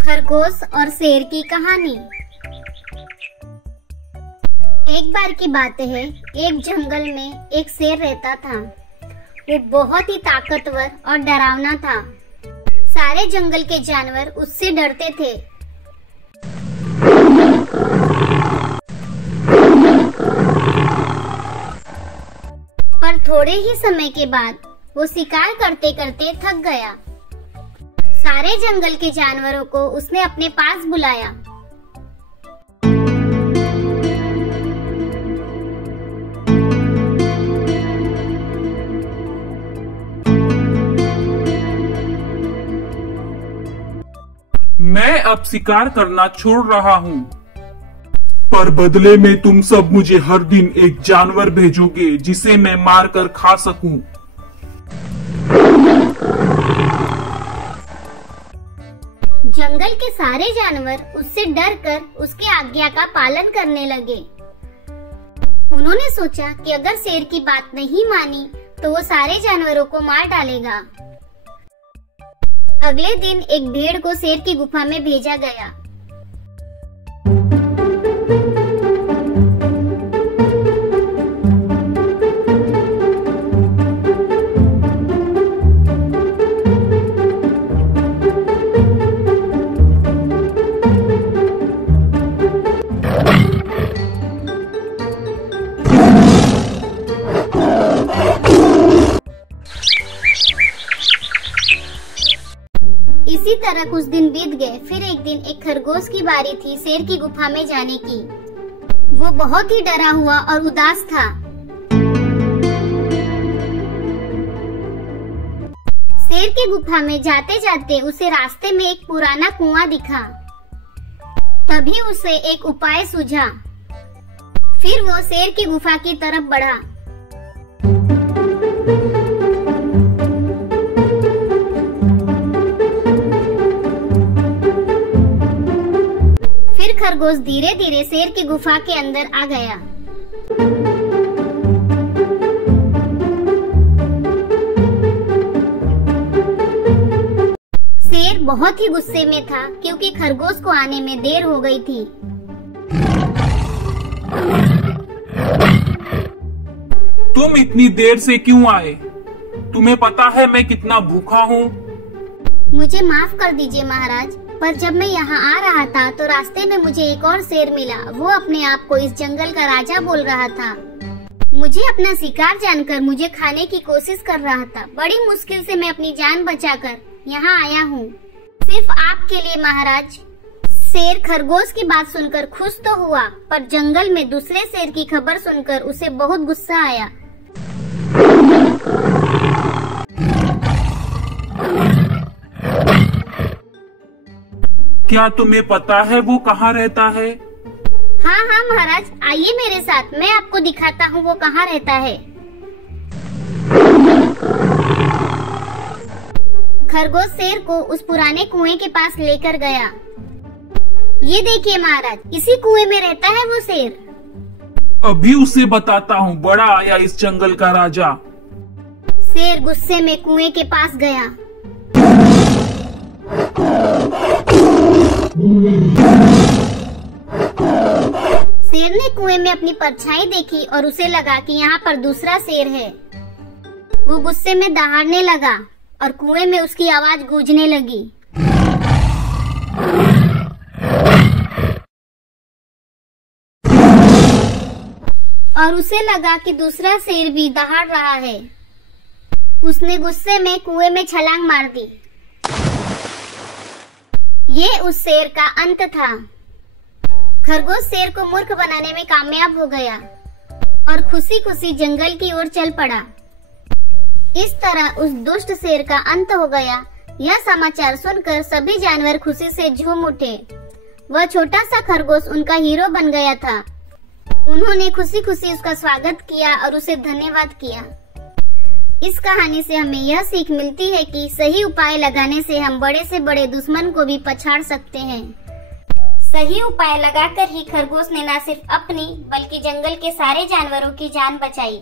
खरगोश और शेर की कहानी। एक बार की बात है, एक जंगल में एक शेर रहता था। वो बहुत ही ताकतवर और डरावना था। सारे जंगल के जानवर उससे डरते थे। पर थोड़े ही समय के बाद वो शिकार करते करते थक गया। सारे जंगल के जानवरों को उसने अपने पास बुलाया। मैं अब शिकार करना छोड़ रहा हूँ, पर बदले में तुम सब मुझे हर दिन एक जानवर भेजोगे जिसे मैं मार कर खा सकूं। जंगल के सारे जानवर उससे डरकर उसकी आज्ञा का पालन करने लगे। उन्होंने सोचा कि अगर शेर की बात नहीं मानी तो वो सारे जानवरों को मार डालेगा। अगले दिन एक भेड़ को शेर की गुफा में भेजा गया। इसी तरह कुछ दिन बीत गए। फिर एक दिन एक खरगोश की बारी थी शेर की गुफा में जाने की। वो बहुत ही डरा हुआ और उदास था। शेर की गुफा में जाते जाते उसे रास्ते में एक पुराना कुआं दिखा। तभी उसे एक उपाय सूझा। फिर वो शेर की गुफा की तरफ बढ़ा। खरगोश धीरे धीरे शेर की गुफा के अंदर आ गया। शेर बहुत ही गुस्से में था क्योंकि खरगोश को आने में देर हो गई थी। तुम इतनी देर से क्यों आए? तुम्हें पता है मैं कितना भूखा हूँ। मुझे माफ कर दीजिए महाराज, पर जब मैं यहाँ आ रहा था तो रास्ते में मुझे एक और शेर मिला। वो अपने आप को इस जंगल का राजा बोल रहा था। मुझे अपना शिकार जानकर मुझे खाने की कोशिश कर रहा था। बड़ी मुश्किल से मैं अपनी जान बचाकर यहाँ आया हूँ, सिर्फ आपके लिए महाराज। शेर खरगोश की बात सुनकर खुश तो हुआ, पर जंगल में दूसरे शेर की खबर सुनकर उसे बहुत गुस्सा आया। क्या तुम्हें पता है वो कहाँ रहता है? हाँ हाँ महाराज, आइए मेरे साथ, मैं आपको दिखाता हूँ वो कहाँ रहता है। खरगोश शेर को उस पुराने कुएं के पास लेकर गया। ये देखिए महाराज, इसी कुएं में रहता है वो शेर। अभी उसे बताता हूँ, बड़ा आया इस जंगल का राजा। शेर गुस्से में कुएं के पास गया। शेर ने कुएं में अपनी परछाई देखी और उसे लगा कि यहाँ पर दूसरा शेर है। वो गुस्से में दहाड़ने लगा और कुएं में उसकी आवाज गूंजने लगी। और उसे लगा कि दूसरा शेर भी दहाड़ रहा है। उसने गुस्से में कुएं में छलांग मार दी। ये उस शेर का अंत था। खरगोश शेर को मूर्ख बनाने में कामयाब हो गया और खुशी खुशी जंगल की ओर चल पड़ा। इस तरह उस दुष्ट शेर का अंत हो गया। यह समाचार सुनकर सभी जानवर खुशी से झूम उठे। वह छोटा सा खरगोश उनका हीरो बन गया था। उन्होंने खुशी खुशी उसका स्वागत किया और उसे धन्यवाद किया। इस कहानी से हमें यह सीख मिलती है कि सही उपाय लगाने से हम बड़े से बड़े दुश्मन को भी पछाड़ सकते हैं। सही उपाय लगाकर ही खरगोश ने न सिर्फ अपनी बल्कि जंगल के सारे जानवरों की जान बचाई।